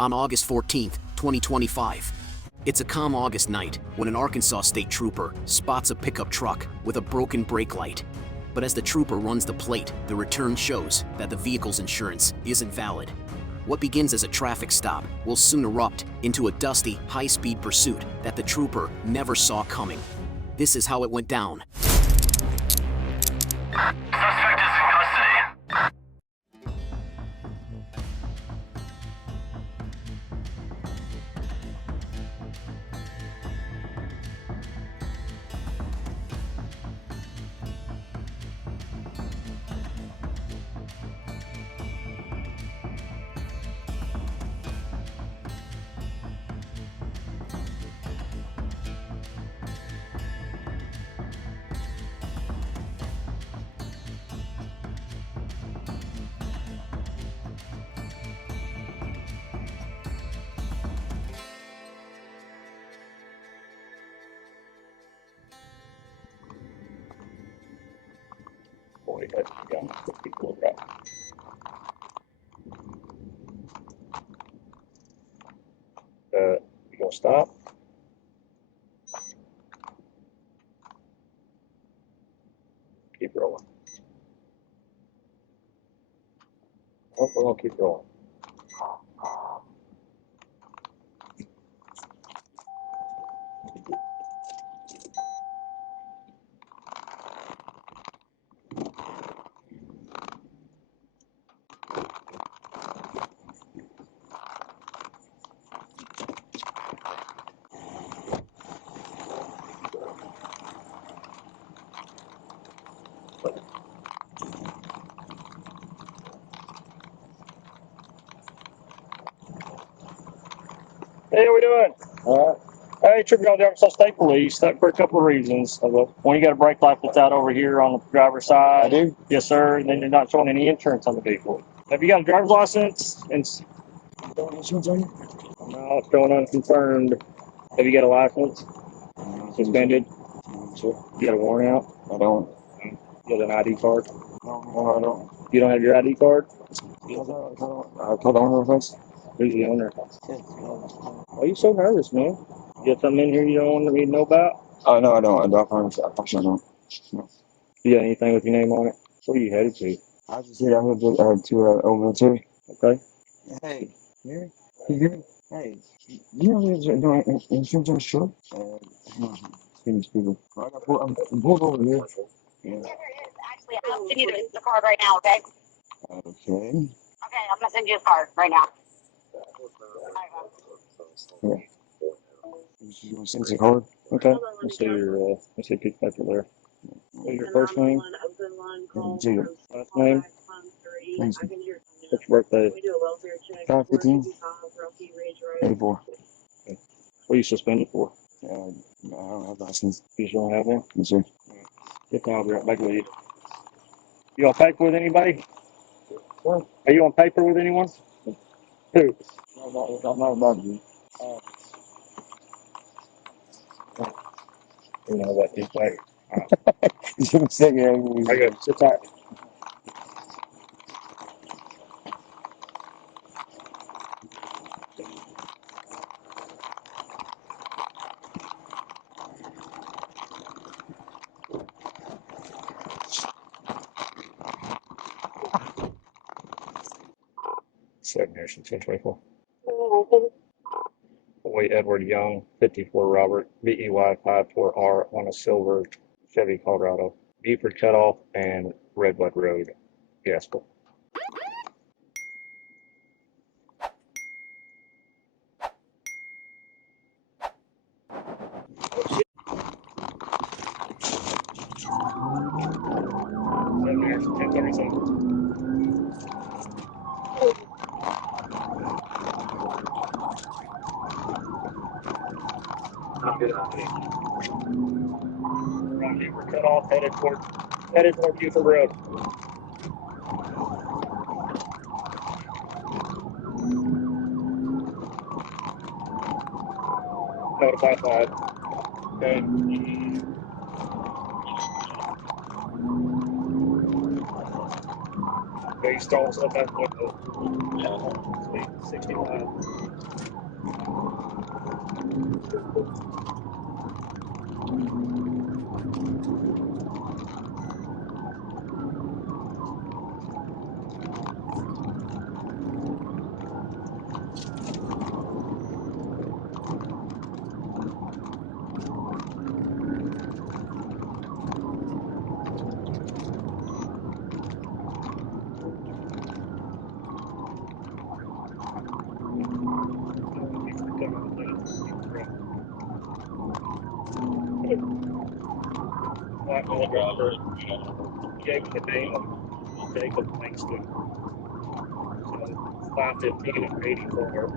on August 14th, 2025. It's a calm August night when an Arkansas state trooper spots a pickup truck with a broken brake light. But as the trooper runs the plate, the return shows that the vehicle's insurance isn't valid. What begins as a traffic stop will soon erupt into a dusty, high-speed pursuit that the trooper never saw coming. This is how it went down. Suspect is in custody. Boy, that's young. People are right. You gonna stop? Keep rolling. Oh, we're gonna keep rolling. Hey, how we doing? Hey, trip down to Arkansas State Police. That for a couple of reasons. One, you got a brake light that's out over here on the driver's side. I do. Yes, sir. And then you're not showing any insurance on the vehicle. Have you got a driver's license? And Insurance on you? no, it's showing unconfirmed. Have you got a license? Suspended? Sure. You got a warrant out? I don't. You got an ID card? No, I don't. You don't have your ID card? I told the owner of this. Who's the owner? Why are you so nervous, man? You got something in here you don't want me to know about? Oh, no, I don't. I promise. I promise I don't. You got anything with your name on it? Where are you headed to? I just said I'm going to old military. Okay. Hey, you hear me? Hey, you know there's no insurance on the shore? These people. I'm pulled over here. Yeah. Actually, I'll send you the card right now, okay? Okay. Okay, I'm gonna send you a card right now. Yeah. You want to send us a card? Okay. Let's see your piece of paper there. What's your first name? Jigga. Last name? Thanks. What's your birthday? 5/15. 84. What are you suspended for? I don't have a license. You just don't have one? Yes, sir. Get down, I'll be right back with you. You on paper with anybody? What? Are you on paper with anyone? Who? I'm not about you. You know what these way. You said you I got sit tight. Stagnation 1024. Boy Edward Young, 54 Robert, VEY 54R on a silver Chevy Colorado. Buford Cutoff and Redwood Road, Gaskell. Stagnation 1037. Not good on me. From Buford Cutoff, headed toward Buford Road. Notify 5. Okay. Okay, stalls up that window. Speed 60 miles. Black driver, gave me the name of Jacob Langston. So 515 and 84.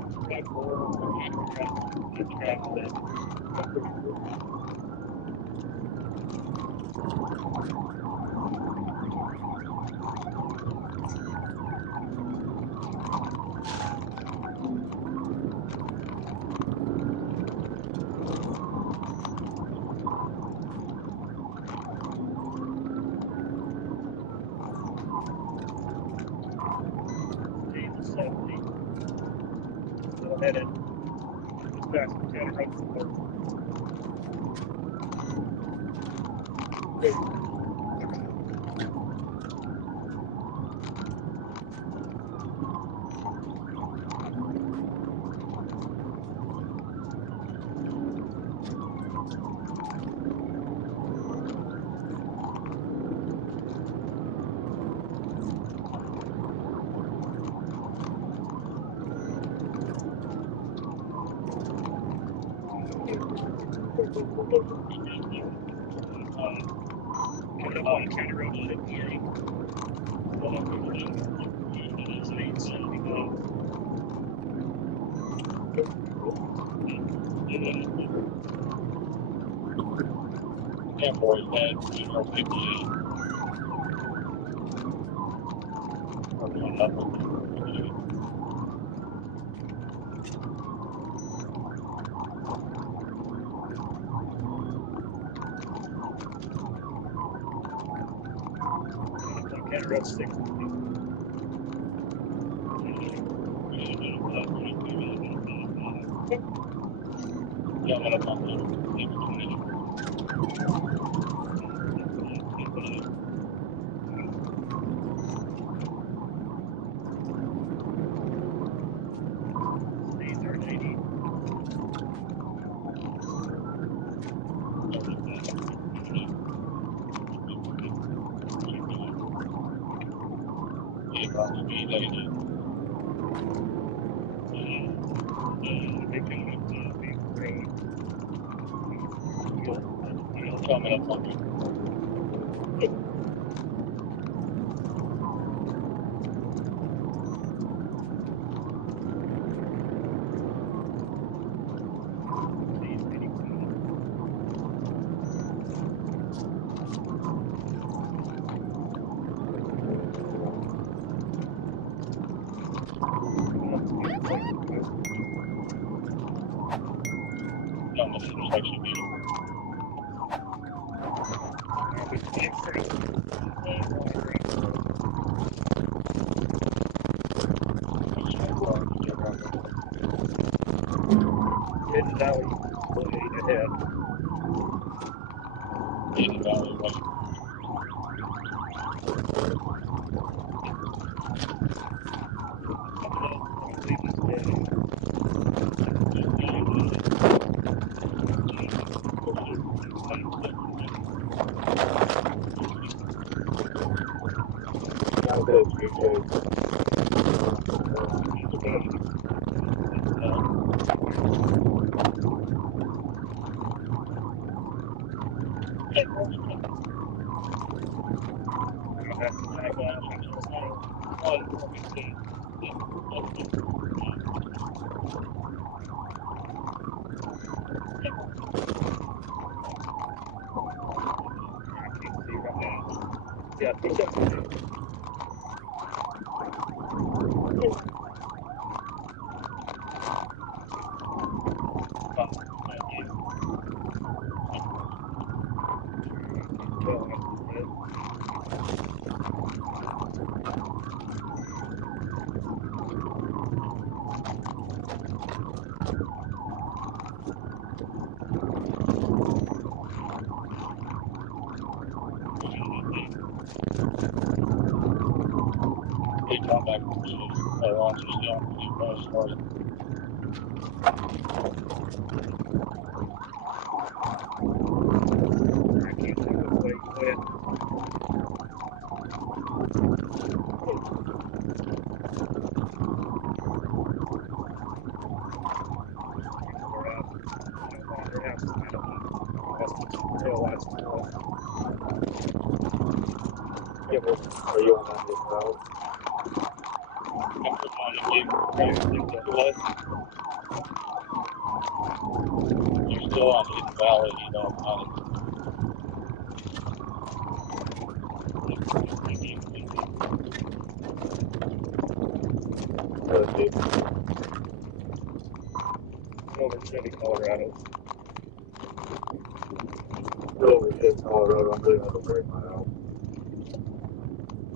So I'm headed back to Tanner. Coming on County Road 58. Yeah, boy, that's 58. County Road 60. Coming up on you. No, this is actually beautiful. Hidden Valley way ahead. Hidden Valley way. Yeah, I can't think of what he said. We're out. No longer have some kind of tail lights on. Yeah, are you on that as well? You're still on the valley, you know. Silver City, Colorado. Silver City, Colorado. I'm really have to break my out.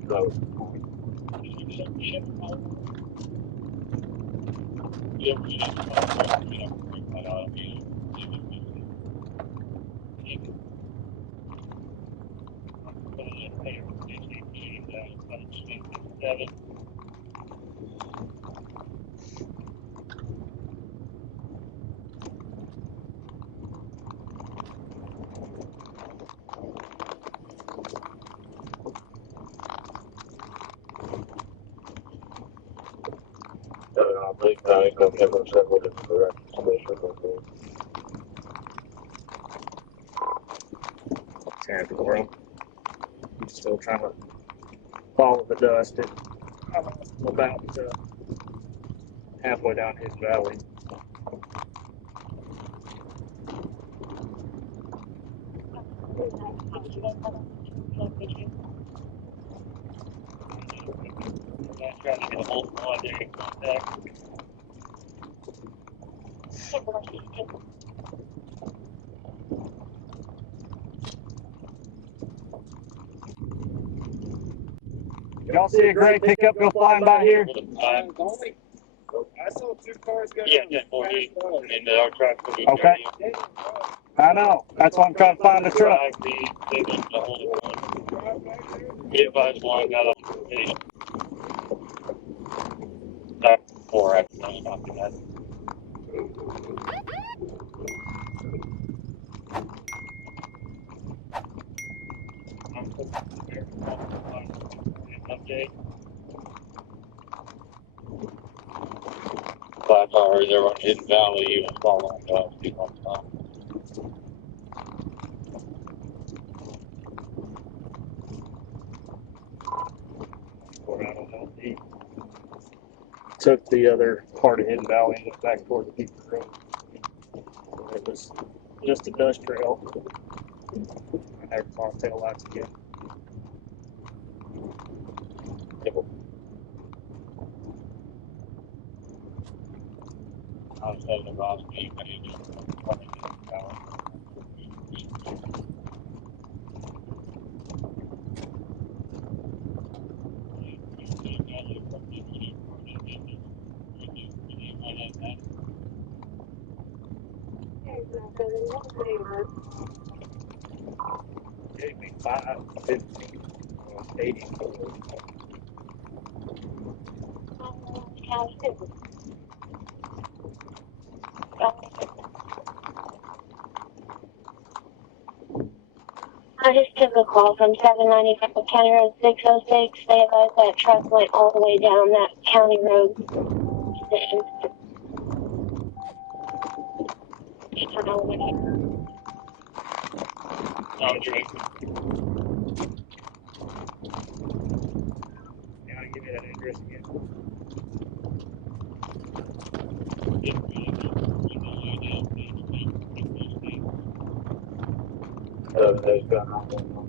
So, I think I'm never said what it's correct. Terrible world. I'm still trying to follow the dust. I'm about halfway down his valley. I'm trying to get a hold of one day in contact. Y'all see a gray pickup go flying by here? I saw 2 cars go. Yeah, 1040 and our truck will be Okay. I know. That's why I'm trying to find the truck. They went the whole one. Get by one got off the video. Back before I stopped that. Update. 5 hours, they're on Hidden Valley, you was following up, people on top. Or I don't know. He took the other part of Hidden Valley and went back toward the Beaver Road. It was just a dust trail. I never saw tail lights again. I was heading across me, but he just running down. Gave me 515 84. I just took a call from 795 County Road 606. They advised that truck went all the way down that county road. I'm drinking. Now give me that address again. They've got all the way down.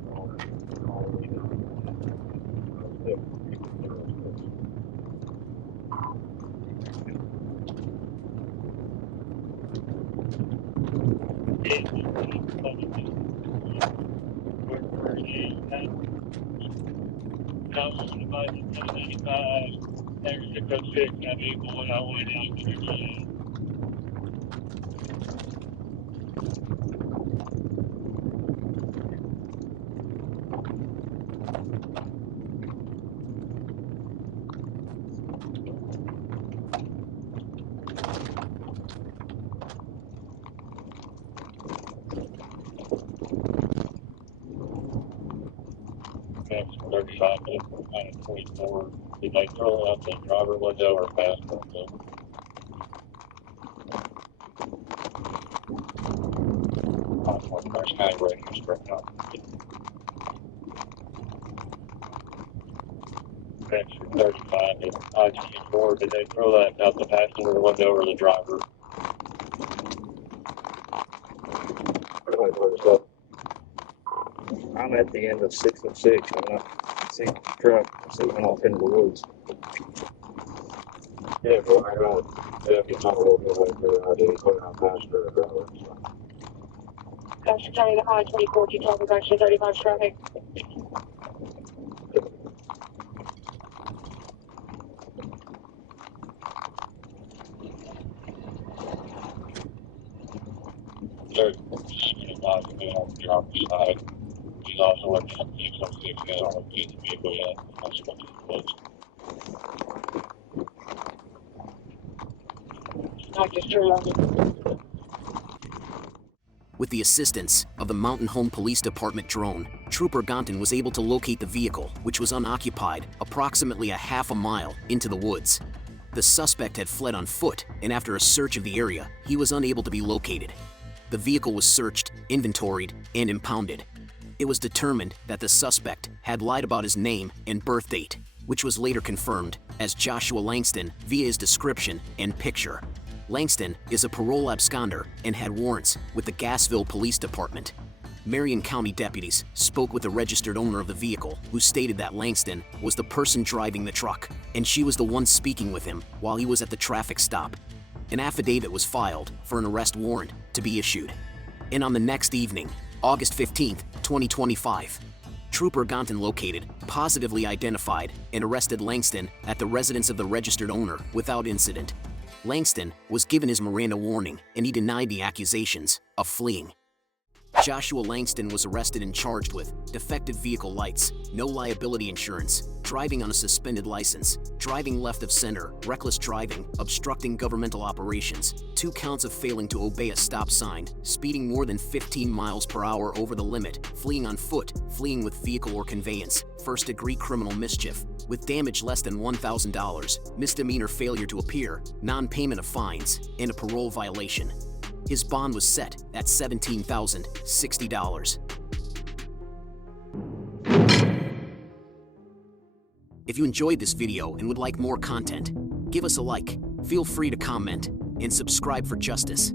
35 minutes, 24. Did they throw out the driver window or passenger window? First county rating was broken up. Extra 35 at I-24. Did they throw that out the passenger window or the driver? I'm at the end of 606 and I see the truck sitting off into the woods. Yeah, well, I got deputy on the road, like the ID, put on passenger or driver. That's County to I-24, 212, production 35 traffic. They're advising me on the driver's side. He's also looking at 606 and on the vehicle yet. That's what he was. I just turned on. With the assistance of the Mountain Home Police Department drone, Trooper Gonton was able to locate the vehicle, which was unoccupied, approximately a half a mile into the woods. The suspect had fled on foot, and after a search of the area, he was unable to be located. The vehicle was searched, inventoried, and impounded. It was determined that the suspect had lied about his name and birth date, which was later confirmed as Joshua Langston via his description and picture. Langston is a parole absconder and had warrants with the Gassville Police Department. Marion County deputies spoke with the registered owner of the vehicle, who stated that Langston was the person driving the truck, and she was the one speaking with him while he was at the traffic stop. An affidavit was filed for an arrest warrant to be issued. And on the next evening, August 15, 2025, Trooper Gonton located, positively identified, and arrested Langston at the residence of the registered owner without incident. Langston was given his Miranda warning and he denied the accusations of fleeing. Joshua Langston was arrested and charged with defective vehicle lights, no liability insurance, driving on a suspended license, driving left of center, reckless driving, obstructing governmental operations, 2 counts of failing to obey a stop sign, speeding more than 15 miles per hour over the limit, fleeing on foot, fleeing with vehicle or conveyance, first-degree criminal mischief, with damage less than $1,000, misdemeanor failure to appear, non-payment of fines, and a parole violation. His bond was set at $17,060. If you enjoyed this video and would like more content, give us a like, feel free to comment, and subscribe for justice.